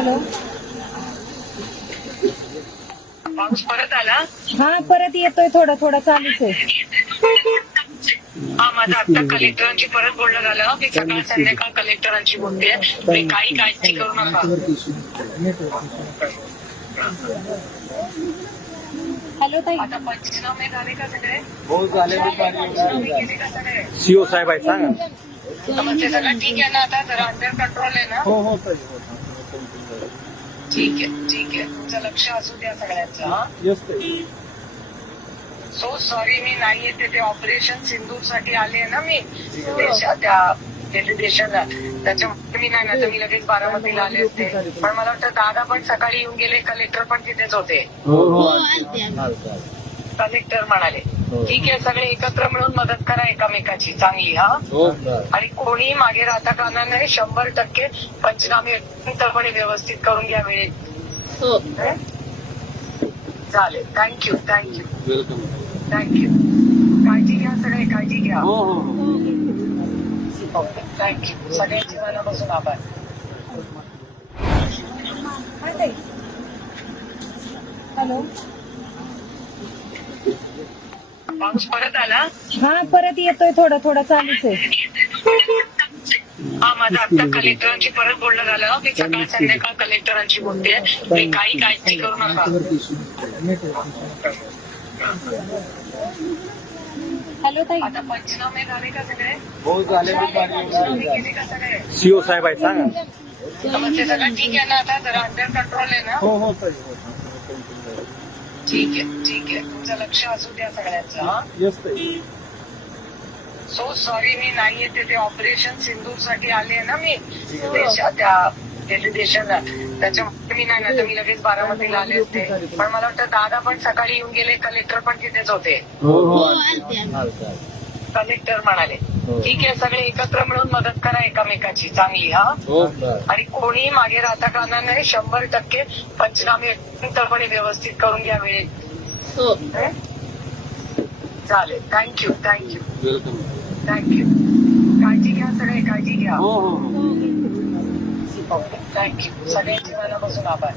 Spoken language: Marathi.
हॅलो. पाऊस परत आला. हा परत येतोय, थोडा थोडा चालूच आहे. हा माझं आता कलेक्टरांची परत बोलणं झालं. मी सकाळ संध्याकाळ कलेक्टरांची बोलते. मी काही काळजी करू नका. हॅलो ताई. आता पंचनामे झाले का सगळे? हो झाले. पंचनामे केले का सगळे? सीओ साहेब आहे सांगा. म्हणजे सगळं ठीक आहे ना? आता जरा अंडर कंट्रोल आहे ना? हो ठीक आहे ठीक आहे. तुमचं लक्ष असू द्या सगळ्यांचं. हा येस सो सॉरी मी नाही येते. ते ऑपरेशन सिंदूर साठी आले ना मी त्या डेलिगेशनला. त्याच्यामुळे मी नाही ना, तर मी लगेच बारामतीला आले असते. पण मला वाटतं दादा पण सकाळी येऊन गेले. कलेक्टर पण तिथेच होते. कलेक्टर म्हणाले ठीक आहे, सगळे एकत्र मिळून मदत करा एकामेकाची चांगली. हा आणि कोणी मागे राहता कामा नये. 100% पंचनामे व्यवस्थित करून घ्या वेळेत. चालेल. Thank you welcome. थँक्यू. काळजी घ्या सगळे, काळजी घ्या. Okay thank you. सगळ्यांची मनापासून आभार. हा ताई. हॅलो. पाऊस परत आला. हा परत येतोय, थोडा थोडा चालूच आहे. हा माझं आता कलेक्टरांची परत बोलणं झालं. मी सकाळ संध्याकाळ कलेक्टरांची बोलते. मी काही काळजी करू नका. हॅलो ताई. आता पंचनामे झाले का सगळे? हो झाले. पंचनामे केले का सगळे? सीओ साहेब आहे सांगा. म्हणजे सगळं ठीक आहे ना? आता जरा अंडर कंट्रोल आहे ना? हो ठीक आहे ठीक आहे. तुमचं लक्ष असू द्या सगळ्यांचं. हा येस सो सॉरी मी नाही येते. ते ऑपरेशन सिंदूर साठी आले ना मी त्या डेलिगेशनला. त्याच्यामुळे मी नाही ना, तर मी लगेच बारामतीला आले असते. पण मला वाटतं दादा पण सकाळी येऊन गेले. कलेक्टर पण तिथेच होते. कलेक्टर म्हणाले ठीक आहे, सगळे एकत्र मिळून मदत करा एकामेकाची चांगली. हा आणि कोणी मागे राहता कामा नये. 100% पंचनामे व्यवस्थित करून घ्या वेळेत. चालेल. Thank you welcome. थँक्यू. काळजी घ्या सगळे, काळजी घ्या. Okay thank you. सगळ्यांची मनापासून आभार.